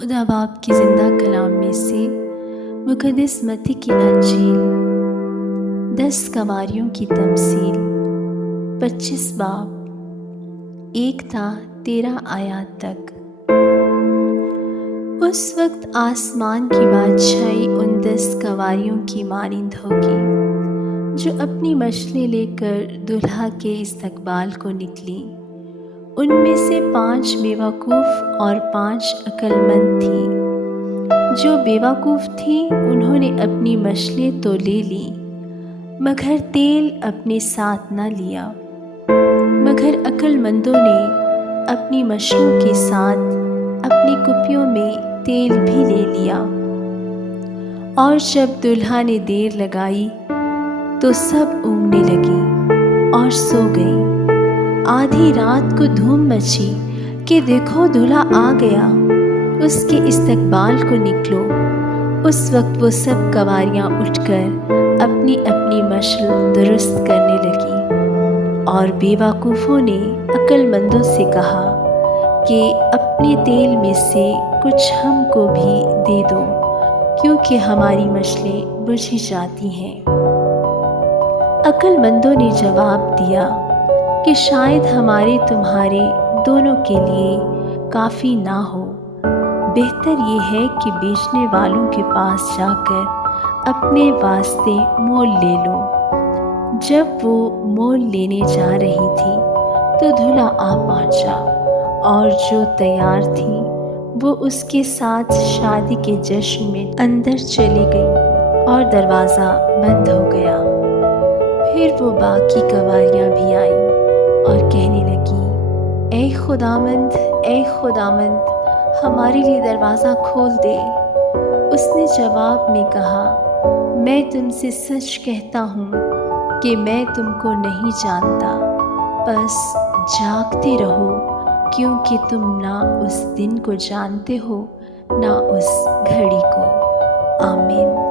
خدا باپ کی زندہ کلام میں سے مقدس متی کی انجیل 10 کنواریوں کی تمثیل 25 باب 1 تا 13 آیات تک۔ اس وقت آسمان کی بادشاہی ان 10 کنواریوں کی مانند ہوگی جو اپنی مشلیں لے کر دلہا کے استقبال کو نکلی۔ ان میں سے 5 بیوقوف اور 5 عقل مند تھیں۔ جو بیوقوف تھیں انہوں نے اپنی مشلیں تو لے لیں مگر تیل اپنے ساتھ نہ لیا، مگر عقل مندوں نے اپنی مشلوں کے ساتھ اپنی کپیوں میں تیل بھی لے لیا۔ اور جب دلہا نے دیر لگائی تو سب اونگنے لگی اور سو گئی۔ آدھی رات کو دھوم مچی کہ دیکھو دلہا آ گیا، اس کے استقبال کو نکلو۔ اس وقت وہ سب کنواریاں اٹھ کر اپنی اپنی مشل درست کرنے لگیں۔ اور بیوقوفوں نے عقل مندوں سے کہا کہ اپنے تیل میں سے کچھ ہم کو بھی دے دو، کیونکہ ہماری مشلیں بجھ جاتی ہیں۔ عقل مندوں نے جواب دیا کہ شاید ہمارے تمہارے دونوں کے لیے کافی نہ ہو، بہتر یہ ہے کہ بیچنے والوں کے پاس جا کر اپنے واسطے مول لے لو۔ جب وہ مول لینے جا رہی تھی تو دلہا آ پہنچا، اور جو تیار تھیں وہ اس کے ساتھ شادی کے جشن میں اندر چلی گئی اور دروازہ بند ہو گیا۔ پھر وہ باقی کنواریاں بھی آئیں اور کہنے لگیں، اے خداوند، اے خداوند، ہمارے لیے دروازہ کھول دے۔ اس نے جواب میں کہا، میں تم سے سچ کہتا ہوں کہ میں تم کو نہیں جانتا۔ بس جاگتے رہو، کیونکہ تم نہ اس دن کو جانتے ہو نہ اس گھڑی کو۔ آمین۔